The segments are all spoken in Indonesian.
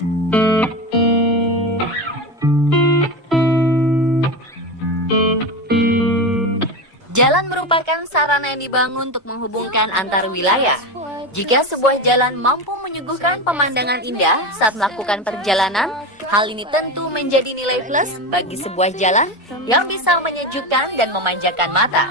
Jalan merupakan sarana yang dibangun untuk menghubungkan antar wilayah. Jika sebuah jalan mampu menyuguhkan pemandangan indah saat melakukan perjalanan, hal ini tentu menjadi nilai plus bagi sebuah jalan yang bisa menyejukkan dan memanjakan mata.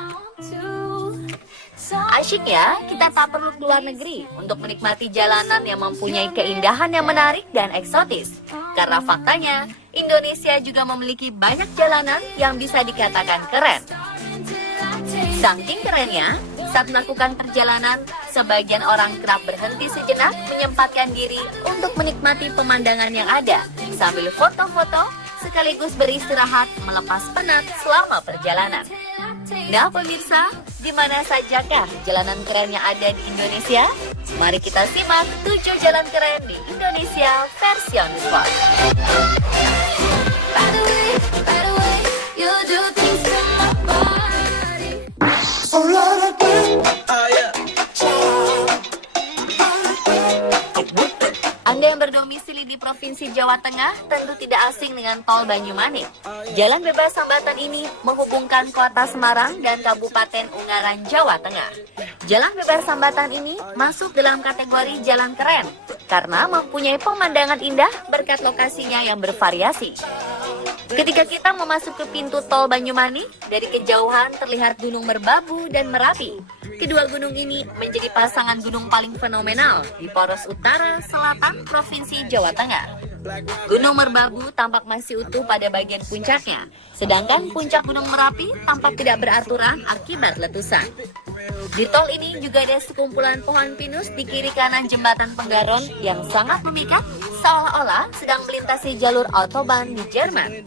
Asyiknya, kita tak perlu keluar negeri untuk menikmati jalanan yang mempunyai keindahan yang menarik dan eksotis. Karena faktanya, Indonesia juga memiliki banyak jalanan yang bisa dikatakan keren. Saking kerennya, saat melakukan perjalanan, sebagian orang kerap berhenti sejenak menyempatkan diri untuk menikmati pemandangan yang ada, sambil foto-foto sekaligus beristirahat melepas penat selama perjalanan. Nah pemirsa, di mana sajakah jalanan keren yang ada di Indonesia? Mari kita simak 7 jalan keren di Indonesia versi on the spot. Anda yang berdomisili di Provinsi Jawa Tengah tentu tidak asing dengan Tol Banyumanik. Jalan bebas hambatan ini menghubungkan kota Semarang dan Kabupaten Ungaran, Jawa Tengah. Jalan bebas hambatan ini masuk dalam kategori jalan keren karena mempunyai pemandangan indah berkat lokasinya yang bervariasi. Ketika kita memasuki pintu Tol Banyumanik, dari kejauhan terlihat Gunung Merbabu dan Merapi. Kedua gunung ini menjadi pasangan gunung paling fenomenal di poros utara selatan Provinsi Jawa Tengah. Gunung Merbabu tampak masih utuh pada bagian puncaknya, sedangkan puncak Gunung Merapi tampak tidak beraturan akibat letusan. Di tol ini juga ada sekumpulan pohon pinus di kiri kanan jembatan Penggaron yang sangat memikat, seolah-olah sedang melintasi jalur autobahn di Jerman.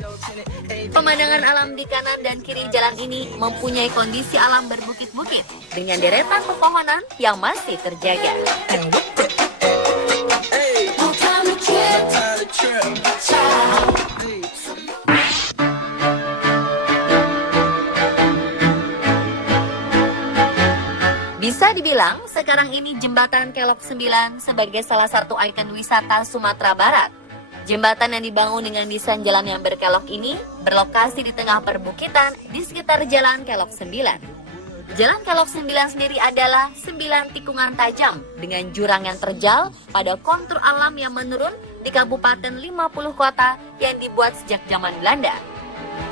Pemandangan alam di kanan dan kiri jalan ini mempunyai kondisi alam berbukit-bukit dengan deretan pepohonan yang masih terjaga. Bisa dibilang, sekarang ini Jembatan Kelok 9 sebagai salah satu ikon wisata Sumatera Barat. Jembatan yang dibangun dengan desain jalan yang berkelok ini berlokasi di tengah perbukitan di sekitar Jalan Kelok 9. Jalan Kelok 9 sendiri adalah 9 tikungan tajam dengan jurang yang terjal pada kontur alam yang menurun di Kabupaten 50 kota yang dibuat sejak zaman Belanda.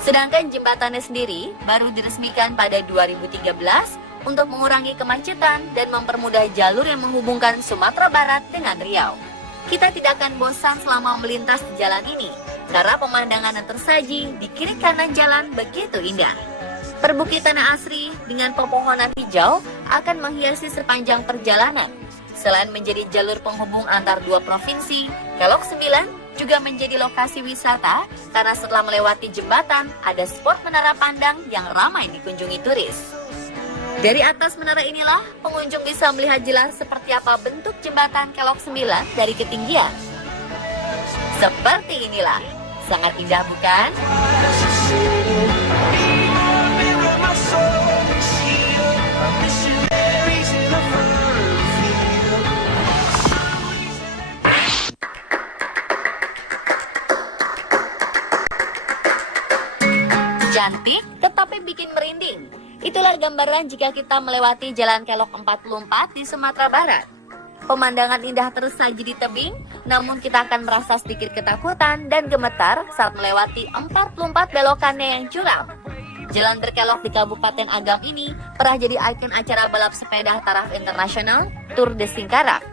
Sedangkan jembatannya sendiri baru diresmikan pada 2013 untuk mengurangi kemacetan dan mempermudah jalur yang menghubungkan Sumatera Barat dengan Riau. Kita tidak akan bosan selama melintas di jalan ini, karena pemandangan yang tersaji di kiri kanan jalan begitu indah. Perbukitan yang asri dengan pepohonan hijau akan menghiasi sepanjang perjalanan. Selain menjadi jalur penghubung antar dua provinsi, Kelok 9 juga menjadi lokasi wisata karena setelah melewati jembatan, ada spot menara pandang yang ramai dikunjungi turis. Dari atas menara inilah, pengunjung bisa melihat jelas seperti apa bentuk jembatan Kelok 9 dari ketinggian. Seperti inilah, sangat indah bukan? Cantik, tetapi bikin merinding. Itulah gambaran jika kita melewati Jalan Kelok 44 di Sumatera Barat. Pemandangan indah tersaji di tebing, namun kita akan merasa sedikit ketakutan dan gemetar saat melewati 44 belokannya yang curam. Jalan berkelok di Kabupaten Agam ini pernah jadi ikon acara balap sepeda taraf internasional Tour de Singkarak.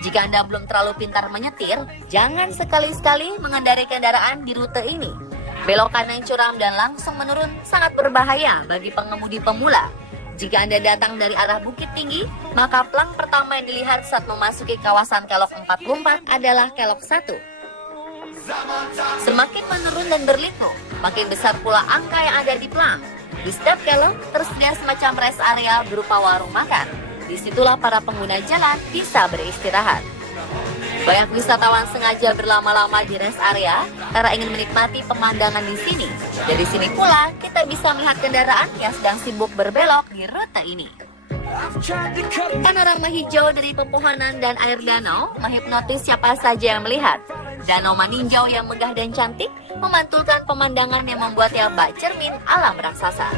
Jika Anda belum terlalu pintar menyetir, jangan sekali-sekali mengendarai kendaraan di rute ini. Belokan yang curam dan langsung menurun sangat berbahaya bagi pengemudi pemula. Jika Anda datang dari arah Bukit Tinggi, maka plang pertama yang dilihat saat memasuki kawasan Kelok 44 adalah Kelok 1. Semakin menurun dan berliku, makin besar pula angka yang ada di plang. Di setiap kelok tersedia semacam rest area berupa warung makan. Disitulah para pengguna jalan bisa beristirahat. Banyak wisatawan sengaja berlama-lama di rest area karena ingin menikmati pemandangan di sini. Dari sini pula kita bisa melihat kendaraan yang sedang sibuk berbelok di rute ini. Panorama hijau dari pepohonan dan air danau menghipnotis siapa saja yang melihat. Danau Maninjau yang megah dan cantik memantulkan pemandangan yang membuatnya bak cermin alam raksasa.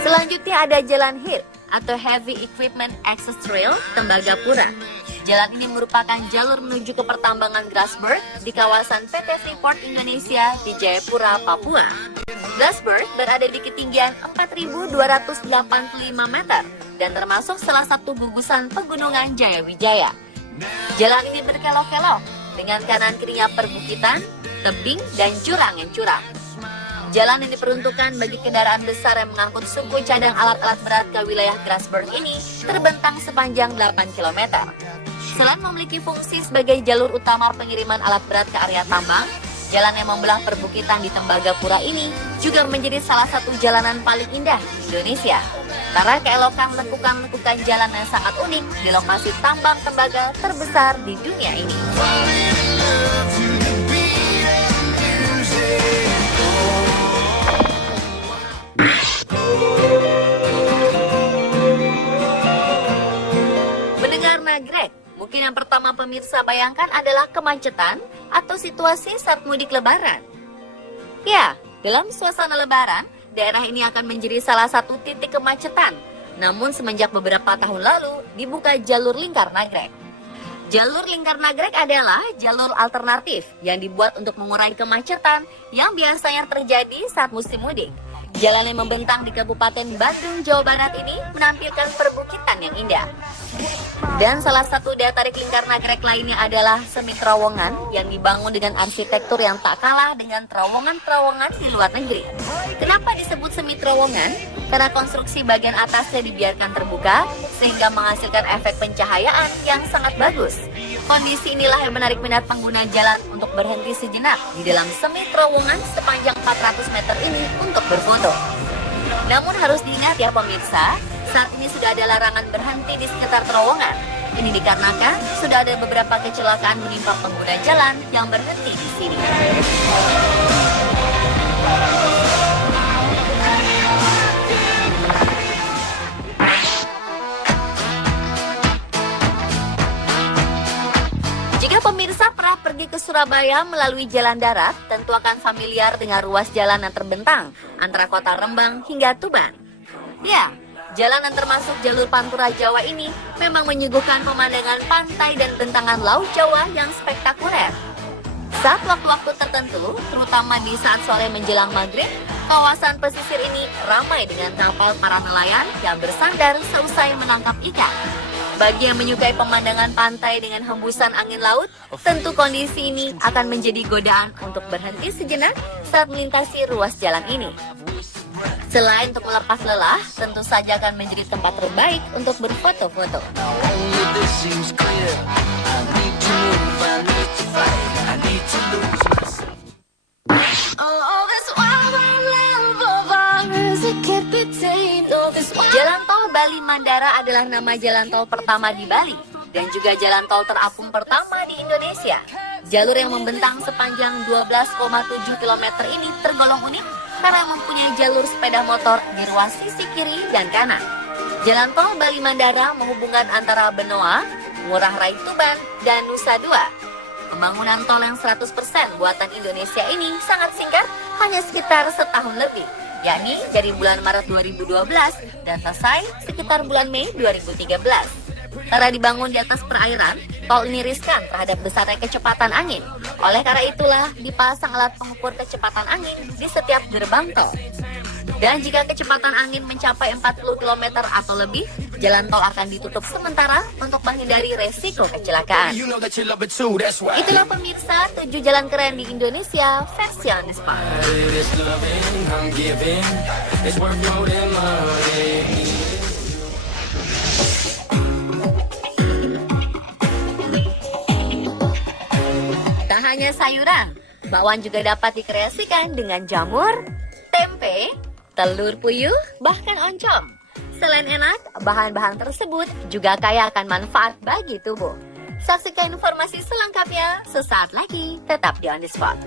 Selanjutnya ada Jalan HEAT atau Heavy Equipment Access Trail Tembagapura. Jalan ini merupakan jalur menuju ke pertambangan Grasberg di kawasan PT Freeport Indonesia di Jayapura, Papua. Grasberg berada di ketinggian 4.285 meter dan termasuk salah satu gugusan pegunungan Jayawijaya. Jalan ini berkelok-kelok dengan kanan kirinya perbukitan, tebing, dan jurang yang curam. Jalan yang diperuntukkan bagi kendaraan besar yang mengangkut suku cadang alat-alat berat ke wilayah Grasberg ini terbentang sepanjang 8 km. Selain memiliki fungsi sebagai jalur utama pengiriman alat berat ke area tambang, jalan yang membelah perbukitan di Tembagapura ini juga menjadi salah satu jalanan paling indah di Indonesia. Karena keelokan lekukan-lekukan jalan yang sangat unik di lokasi tambang tembaga terbesar di dunia ini. Mendengar nagrek, mungkin yang pertama pemirsa bayangkan adalah kemacetan atau situasi saat mudik lebaran. Ya, dalam suasana lebaran, daerah ini akan menjadi salah satu titik kemacetan. Namun semenjak beberapa tahun lalu, dibuka jalur lingkar nagrek. Jalur lingkar nagrek adalah jalur alternatif yang dibuat untuk mengurai kemacetan yang biasanya terjadi saat musim mudik. Jalan yang membentang di Kabupaten Bandung, Jawa Barat ini menampilkan perbukitan yang indah. Dan salah satu daya tarik lingkar nagrek lainnya adalah semi terowongan yang dibangun dengan arsitektur yang tak kalah dengan terowongan-terowongan di luar negeri. Kenapa disebut semi terowongan? Karena konstruksi bagian atasnya dibiarkan terbuka sehingga menghasilkan efek pencahayaan yang sangat bagus. Kondisi inilah yang menarik minat pengguna jalan untuk berhenti sejenak di dalam semi terowongan sepanjang 400 meter ini untuk berfoto. Namun harus diingat ya pemirsa, saat ini sudah ada larangan berhenti di sekitar terowongan. Ini dikarenakan sudah ada beberapa kecelakaan menimpa pengguna jalan yang berhenti di sini. Jika pemirsa pernah pergi ke Surabaya melalui jalan darat, tentu akan familiar dengan ruas jalan yang terbentang antara kota Rembang hingga Tuban. Ya, jalan yang termasuk jalur Pantura Jawa ini memang menyuguhkan pemandangan pantai dan bentangan Laut Jawa yang spektakuler. Saat waktu-waktu tertentu, terutama di saat sore menjelang maghrib, kawasan pesisir ini ramai dengan kapal para nelayan yang bersandar seusai menangkap ikan. Bagi yang menyukai pemandangan pantai dengan hembusan angin laut, tentu kondisi ini akan menjadi godaan untuk berhenti sejenak saat melintasi ruas jalan ini. Selain untuk melepas lelah, tentu saja akan menjadi tempat terbaik untuk berfoto-foto. Jalan tol Bali Mandara adalah nama jalan tol pertama di Bali dan juga jalan tol terapung pertama di Indonesia. Jalur yang membentang sepanjang 12,7 km ini tergolong unik karena mempunyai jalur sepeda motor di ruas sisi kiri dan kanan. Jalan tol Bali Mandara menghubungkan antara Benoa, Ngurah Rai Tuban, dan Nusa Dua. Pembangunan tol yang 100% buatan Indonesia ini sangat singkat, hanya sekitar setahun lebih, yakni dari bulan Maret 2012 dan selesai sekitar bulan Mei 2013. Karena dibangun di atas perairan, tol ini riskan terhadap besarnya kecepatan angin. Oleh karena itulah dipasang alat pengukur kecepatan angin di setiap gerbang tol. Dan jika kecepatan angin mencapai 40 km atau lebih, jalan tol akan ditutup sementara untuk menghindari resiko kecelakaan. Itulah pemirsa 7 jalan keren di Indonesia versi on the spot. Tak hanya sayuran, bakwan juga dapat dikreasikan dengan jamur, tempe, telur puyuh, bahkan oncom. Selain enak, bahan-bahan tersebut juga kaya akan manfaat bagi tubuh. Saksikan informasi selengkapnya sesaat lagi, tetap di On The Spot.